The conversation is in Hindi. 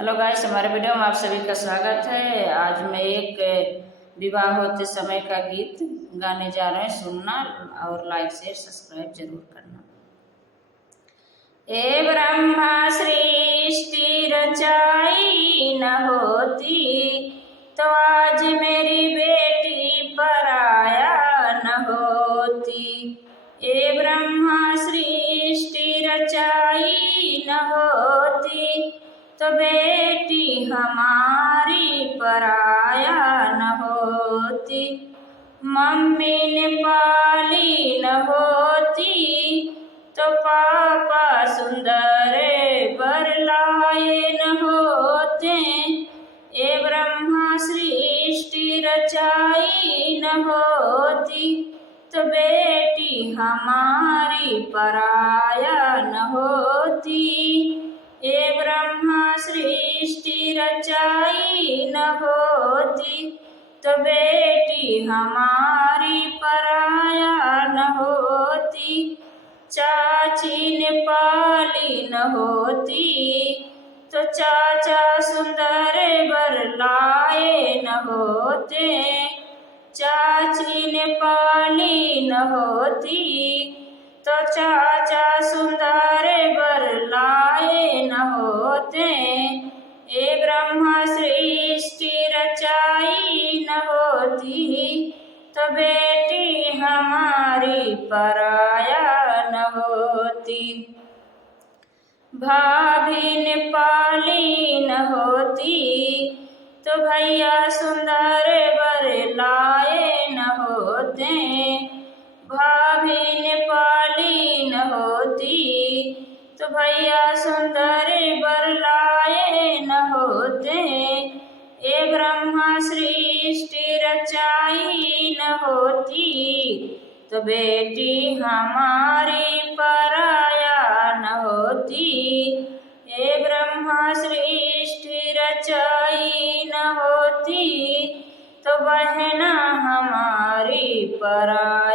हेलो गाइस, हमारे वीडियो में आप सभी का स्वागत है। आज मैं एक विवाह होते समय का गीत गाने जा रहे हैं। सुनना और लाइक शेयर सब्सक्राइब जरूर करना। ए ब्रह्मा सृष्टि रचाई न होती, तो आज मेरी बेटी पराया न होती। ए ब्रह्मा सृष्टि रचाई न होती, तो बेटी हमारी पराया न होती। मम्मी ने पाली न होती, तो पापा सुंदर वर लाए न होते। ए ब्रह्मा सृष्टि रचाई न होती, तो बेटी हमारी पराया न होती। ए ब्रह्मा सृष्टि रचाई न होती, तो बेटी हमारी पराया न होती। चाची ने पाली न होती, तो चाचा सुंदर वर लाए न होते। चाची ने पाली न होती, तो चाचा सुंदर वर लाए न होते। ए ब्रह्मा सृष्टि रचाई न होती, तो बेटी हमारी पराया न होती। भाभी ने पाली न होती, तो भैया सुंदर वर लाए न होते। भाभी ने पाली न होती, तो भैया सुंदर वर लाए न होते। ए ब्रह्मा सृष्टि रचाई न होती, तो बेटी हमारी पराया न होती। ए ब्रह्मा सृष्टि रचाई न होती, तो बहना हमारी पराया